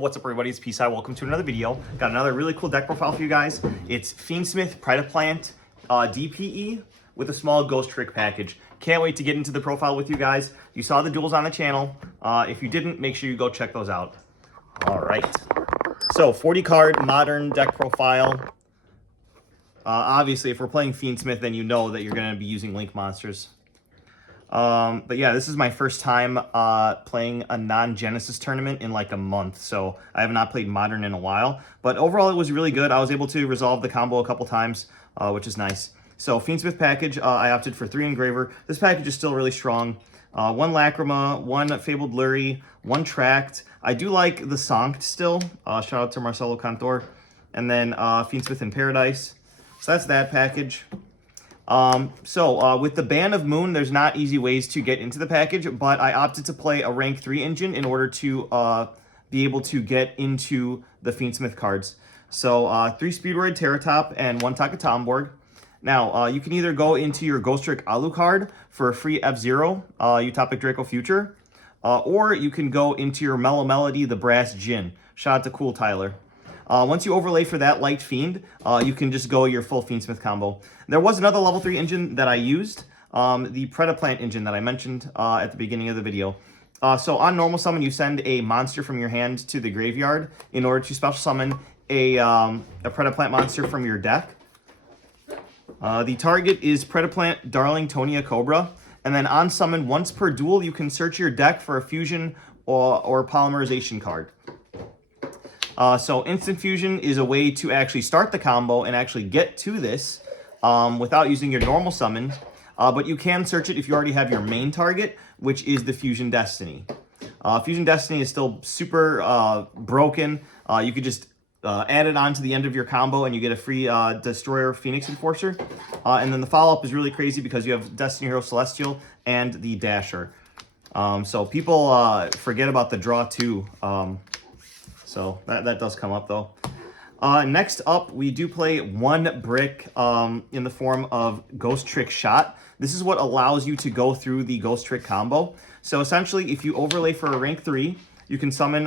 What's up, everybody? It's Peace. Welcome to another video. Got another really cool deck profile for you guys. It's Fiendsmith Predaplant DPE with a small Ghostrick package. Can't wait to get into the profile with you guys. You saw the duels on the channel. If you didn't, make sure you go check those out. All right. So 40 card modern deck profile. Obviously, if we're playing Fiendsmith, then you know that you're going to be using Link monsters. But yeah, this is my first time playing a non-Genesis tournament in like a month, so I have not played Modern in a while. But overall, it was really good. I was able to resolve the combo a couple times, which is nice. So Fiendsmith package, I opted for 3 Engraver. This package is still really strong. 1 Lacrima, 1 Fabled Lurry, 1 Tract. I do like the Sanct still. Shout out to Marcelo Cantor. And then Fiendsmith in Paradise. So that's that package. With the Band of Moon, there's not easy ways to get into the package, but I opted to play a rank 3 engine in order to be able to get into the Fiendsmith cards. So 3 Speedroid Terratop and 1 Takatomborg. Now, you can either go into your Ghostrick Alucard for a free F-Zero, Utopic Draco Future, or you can go into your Mellow Melody, the Brass Djinn. Shout out to Cool Tyler. Once you overlay for that Light Fiend, you can just go your full Fiendsmith combo. There was another level 3 engine that I used, the Predaplant engine that I mentioned at the beginning of the video. So on normal summon, you send a monster from your hand to the graveyard in order to special summon a Predaplant monster from your deck. The target is Predaplant Darling Tonia Cobra. And then on summon, once per duel, you can search your deck for a fusion or polymerization card. So Instant Fusion is a way to actually start the combo and actually get to this without using your normal summon. But you can search it if you already have your main target, which is the Fusion Destiny. Fusion Destiny is still super broken. You could just add it on to the end of your combo and you get a free Destroyer Phoenix Enforcer. And then the follow-up is really crazy because you have Destiny Hero Celestial and the Dasher. So people forget about the draw too. So that does come up though. Next up, we do play 1 brick in the form of Ghostrick Shot. This is what allows you to go through the Ghostrick combo. So essentially, if you overlay for a rank 3, you can summon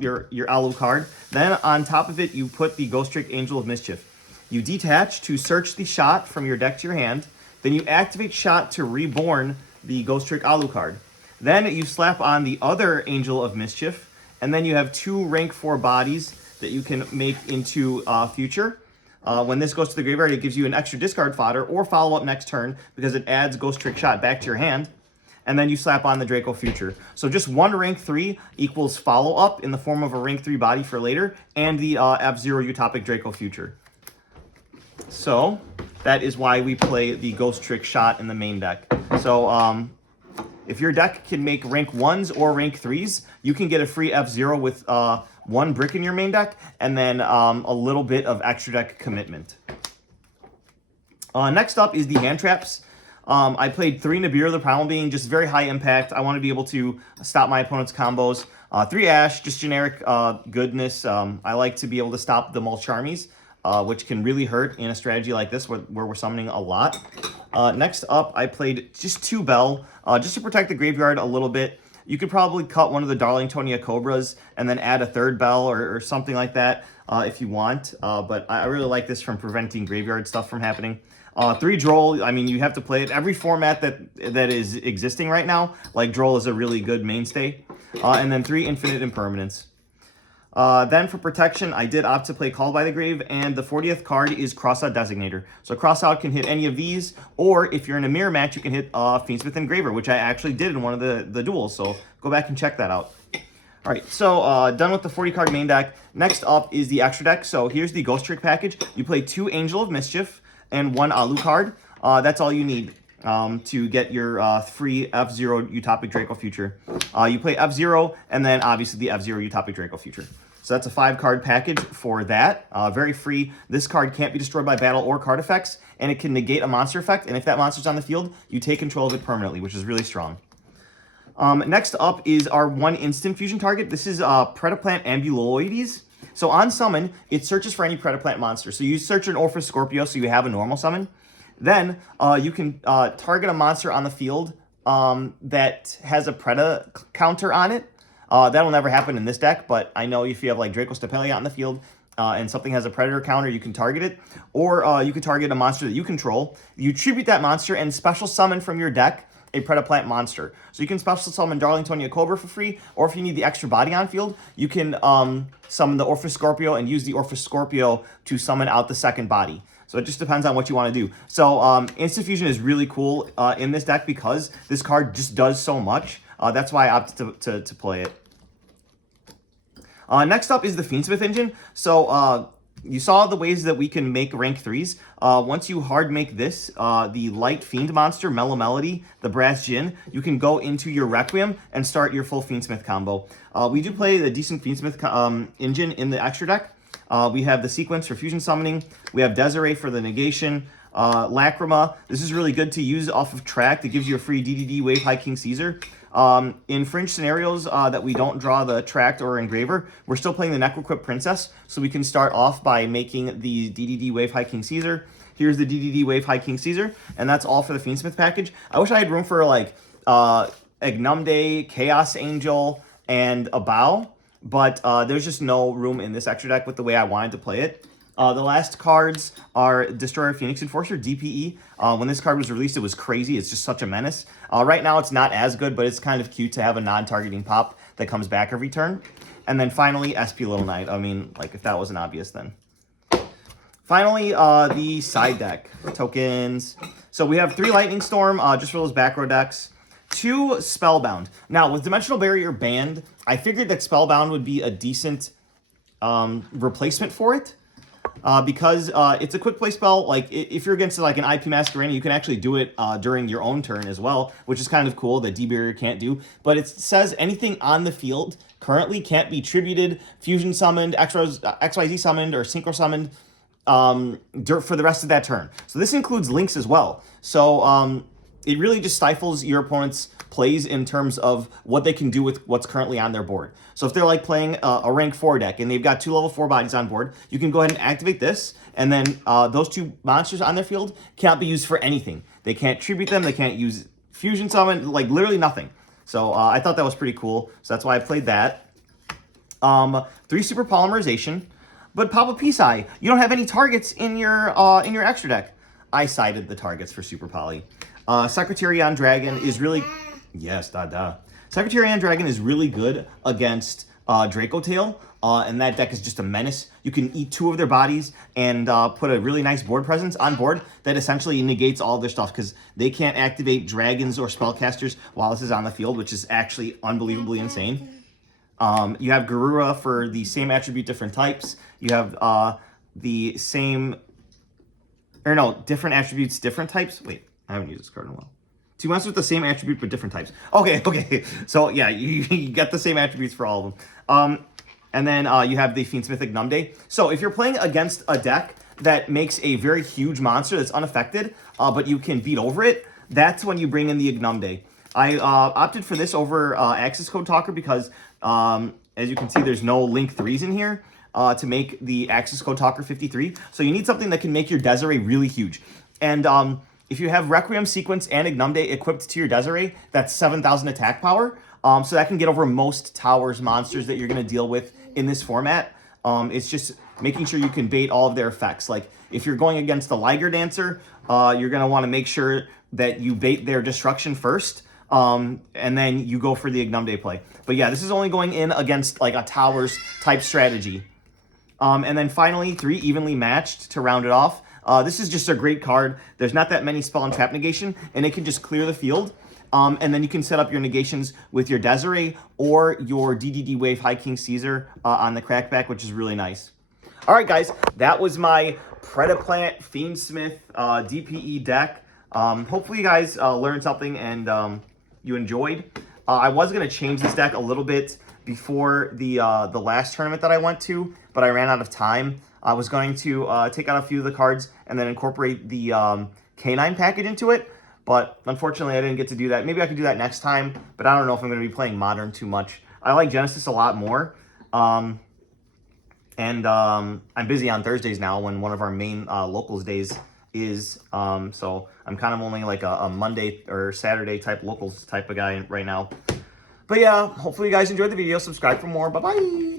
your Alucard. Then on top of it, you put the Ghostrick Angel of Mischief. You detach to search the shot from your deck to your hand. Then you activate Shot to reborn the Ghostrick Alucard. Then you slap on the other Angel of Mischief. And then you have 2 rank 4 bodies that you can make into future. When this goes to the graveyard, it gives you an extra discard fodder or follow up next turn because it adds Ghostrick Shot back to your hand. And then you slap on the Draco Future. So just 1 rank 3 equals follow up in the form of a rank 3 body for later and the F-Zero Utopic Draco Future. So that is why we play the Ghostrick Shot in the main deck. So if your deck can make rank 1s or rank 3s, you can get a free F-Zero with 1 brick in your main deck, and then a little bit of extra deck commitment. Next up is the hand traps. I played 3 Nibiru the Primal Being, just very high impact. I want to be able to stop my opponent's combos. 3 Ash, just generic goodness. I like to be able to stop the Mulch Armies, which can really hurt in a strategy like this where we're summoning a lot. Next up, I played just 2 Bell, just to protect the graveyard a little bit. You could probably cut one of the Darling Tonia Cobras and then add a 3rd Bell or something like that if you want. But I really like this from preventing graveyard stuff from happening. 3 Droll, I mean, you have to play it. Every format that is existing right now, like Droll is a really good mainstay. And then 3 Infinite Impermanence. Then for protection, I did opt to play Call by the Grave, and the 40th card is Crossout Designator. So Crossout can hit any of these, or if you're in a mirror match, you can hit Fiendsmith Engraver, which I actually did in one of the duels, so go back and check that out. All right, so done with the 40 card main deck. Next up is the extra deck. So here's the Ghostrick package. You play 2 Angel of Mischief and 1 Alucard. That's all you need to get your free F-Zero Utopic Draco Future. You play F-Zero, and then obviously the F-Zero Utopic Draco Future. So that's a 5 card package for that. Very free. This card can't be destroyed by battle or card effects, and it can negate a monster effect. And if that monster's on the field, you take control of it permanently, which is really strong. Next up is our 1 instant fusion target. This is Predaplant Ambuloides. So on summon, it searches for any Predaplant monster. So you search an Orphis Scorpio, so you have a normal summon. Then you can target a monster on the field that has a Preda counter on it. That'll never happen in this deck, but I know if you have like Draco Stapelia on the field and something has a Predator counter, you can target it. Or you can target a monster that you control. You tribute that monster and special summon from your deck a Predaplant monster. So you can special summon Darlingtonia Cobra for free, or if you need the extra body on field, you can summon the Orphis Scorpio and use the Orphis Scorpio to summon out the second body. So it just depends on what you want to do. So Instant Fusion is really cool in this deck because this card just does so much. That's why I opted to play it. Next up is the Fiendsmith engine. So you saw the ways that we can make rank 3s. Once you hard make this, the Light Fiend monster, Mellow Melody, the Brass Djinn, you can go into your Requiem and start your full Fiendsmith combo. We do play the decent Fiendsmith engine in the extra deck. We have the Sequence for fusion summoning. We have Desiree for the negation. Lacrima, this is really good to use off of Tract. It gives you a free DDD Wave High King Caesar. In fringe scenarios that we don't draw the Tract or Engraver, we're still playing the Necroquip Princess, so we can start off by making the DDD Wave High King Caesar. Here's the DDD Wave High King Caesar, and that's all for the Fiendsmith package. I wish I had room for like Ignumde, Chaos Angel, and a Bow, but there's just no room in this extra deck with the way I wanted to play it. The last cards are Destroyer Phoenix Enforcer, DPE. When this card was released, it was crazy. It's just such a menace. Right now, it's not as good, but it's kind of cute to have a non-targeting pop that comes back every turn. And then finally, SP Little Knight. I mean, like, if that wasn't obvious, then. Finally, the side deck tokens. So we have 3 Lightning Storm, just for those back row decks. 2 Spellbound. Now, with Dimensional Barrier banned, I figured that Spellbound would be a decent replacement for it. Because it's a quick play spell. Like, if you're against like an IP Masquerade, you can actually do it during your own turn as well, which is kind of cool that D-Barrier can't do. But it says anything on the field currently can't be tributed, fusion summoned, XYZ summoned, or synchro summoned for the rest of that turn. So this includes links as well. So it really just stifles your opponent's plays in terms of what they can do with what's currently on their board. So if they're like playing a rank 4 deck and they've got 2 level 4 bodies on board, you can go ahead and activate this, and then those 2 monsters on their field can't be used for anything. They can't tribute them, they can't use fusion summon, like literally nothing. So I thought that was pretty cool, so that's why I played that. 3 Super Polymerization, but Papa Pisai, you don't have any targets in your extra deck. I sided the targets for Super Poly. Secretarion Dragon is really... Yes, Secretarion Dragon is really good against Draco Tail, and that deck is just a menace. You can eat 2 of their bodies and put a really nice board presence on board that essentially negates all of their stuff, because they can't activate dragons or spellcasters while this is on the field, which is actually unbelievably insane. You have Garura for the same attribute, different types. You have the same... Or no, different attributes, different types. Wait, I haven't used this card in a while. 2 monsters with the same attribute but different types. Okay. So yeah, you get the same attributes for all of them. And then you have the Fiendsmith Ignumde. So if you're playing against a deck that makes a very huge monster that's unaffected, but you can beat over it, that's when you bring in the Ignumde. I opted for this over Access Code Talker because, as you can see, there's no Link 3s in here to make the Access Code Talker 53. So you need something that can make your Desiree really huge. And if you have Requiem, Sequence, and Ignumde equipped to your Desiree, that's 7,000 attack power. So that can get over most towers monsters that you're going to deal with in this format. It's just making sure you can bait all of their effects. Like, if you're going against the Liger Dancer, you're going to want to make sure that you bait their destruction first, and then you go for the Ignumde play. But yeah, this is only going in against like a towers type strategy. And then finally, 3 Evenly Matched to round it off. This is just a great card. There's not that many spell and trap negation, and it can just clear the field. And then you can set up your negations with your Desiree or your DDD Wave High King Caesar on the crackback, which is really nice. All right, guys, that was my Predaplant Fiendsmith DPE deck. Hopefully you guys learned something and you enjoyed. I was going to change this deck a little bit before the last tournament that I went to, but I ran out of time. I was going to take out a few of the cards and then incorporate the K9 package into it, but unfortunately I didn't get to do that. Maybe I could do that next time, but I don't know if I'm going to be playing Modern too much. I like Genesis a lot more, and I'm busy on Thursdays now when one of our main locals days is, so I'm kind of only like a Monday or Saturday type locals type of guy right now. But yeah, hopefully you guys enjoyed the video. Subscribe for more. Bye-bye.